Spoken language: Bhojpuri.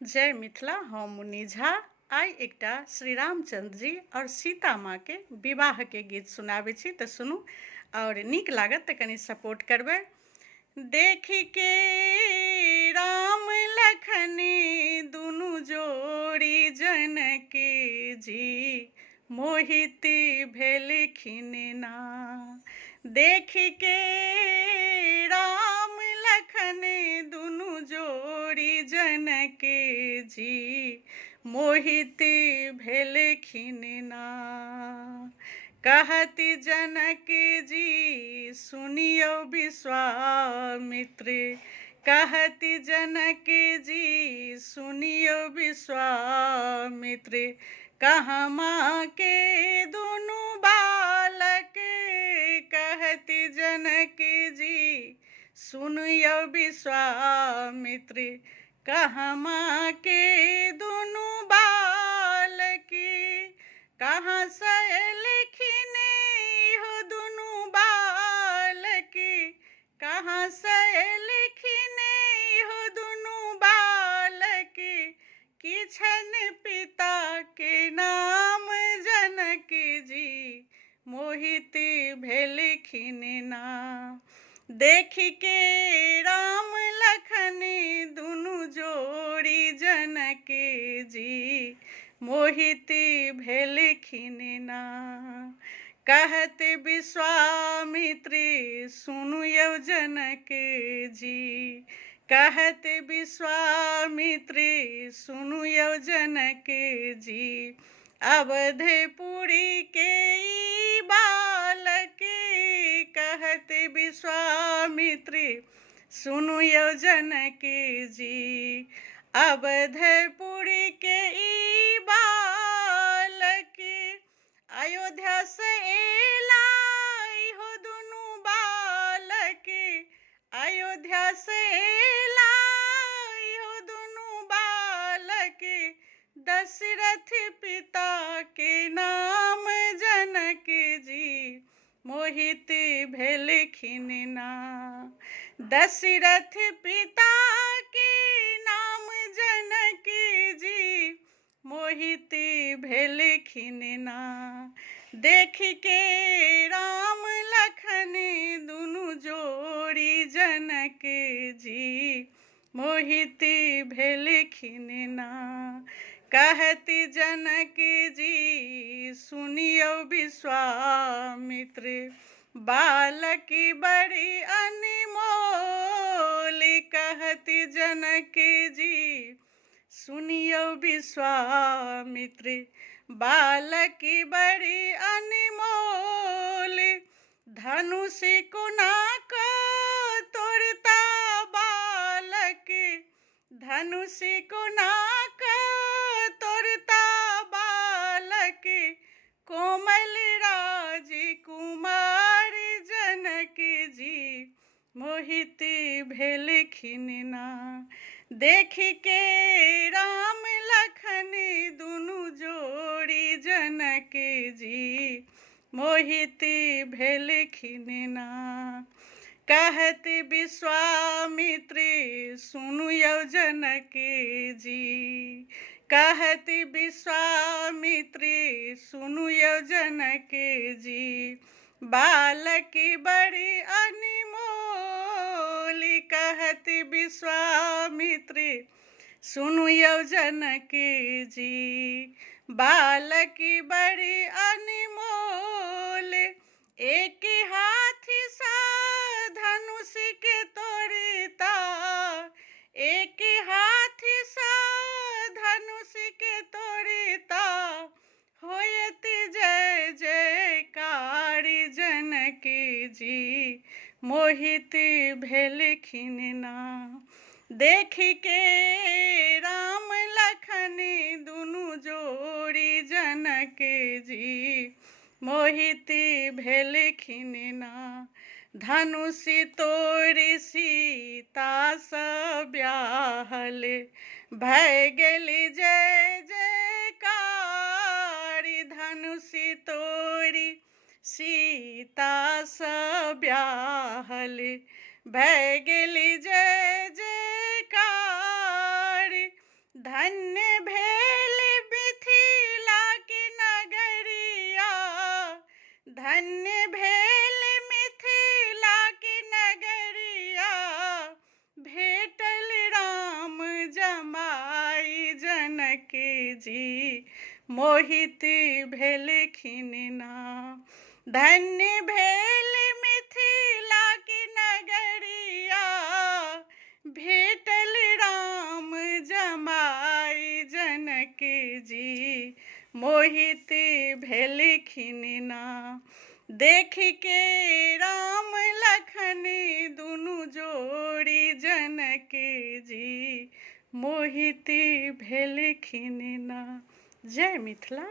जय मिथिला। हम मुन्नी झा आइ एकटा श्री रामचंद्र जी और सीता माँ के विवाह के गीत सुनाबै छी, तऽ सुनू और नीक लागत तऽ कनि सपोर्ट करबै। देखी के राम लखन दुनु जोड़ी जनक जी मोहिती भेलखिन ना। देखी के राम लखन दुनु जोड़ी जनक जी मोहिती भेलखिन ना। कहति जनक जी सुनियो विश्वामित्र, कहति जनक जी सुनियो विश्वामित्र, कहमा के दुनु बालक, कहति जनक जी सुनियो विश्वामित्र, कहमा के दुनु बालक, कहाँ से एलखिन हो दुनु बालक, कहाँ से एलखिन हो दुनु बालक, किछन पिता के नाम जनक जी मोहिती भेलखिन ना। देखी के राम लखन दुनु जोड़ी जनक जी मोहिती भेलखिन ना। कहत विश्वामित्र सुनियो जनक जी, कहत विश्वामित्र सुनियो जनक जी, अवधपुरी के ई बालक, कहत विश्वामित्र सुनियो जनक जी, अवधपुरी के ई बालक, अयोध्या से एला हो दुनु बालक, अयोध्या से एला हो दुनु बालक, दशरथ पिता के नाम जनक जी मोहिती भेलखिन ना। दशरथ पिता के नाम जनक जी मोहिती भेलखिन ना। देखी के राम लखन दुनु जोड़ी जनक जी मोहिती भेलखिन ना। कहति जनक जी सुनियो विश्वामित्र, बालक बड़ी अनमोल, कहति जनक जी सुनियो विश्वामित्र, बालक बड़ी अनमोल, धनुष कुना को तोड़ता बालक, धनुष कुना को तोड़ता बालक, कोमल राजकुमार जनक जी मोहिती भेलखिन ना। देखी के राम लखन दुनु जोड़ी जनक जी मोहिती भेलखिन ना। कहत विश्वामित्र सुनियो जनक जी, कहत विश्वामित्र सुनियो जनक जी, बालक बड़ी अनमोल, कहत विश्वामित्र सुनियो जनक जी, बालक बड़ी अनमोल, एक हाथ सा धनुष के तोड़ता, एक हाथ सा धनुष के तोड़ता, होयत जय जयकार जनक जी मोहिती भेलखिन ना। देखी के राम लखन दुनु जोड़ी जनक जी मोहिती भेलखिन ना। धनुष तोड़ि सीता सँ ब्याहल, भय गेली जय जयकार, धनुष तोड़ि सीता सँ ब्याहल, भय गेली जय जयकार, जी मोहिती भेलखिन ना। धन्य भेल मिथिला की नगरिया, भेटल राम जमाई जनक जी मोहिती भेलखिन ना। देख के राम लखन दुनु जोड़ी जनक जी मोहिती भेलखिन ना। जय मिथिला।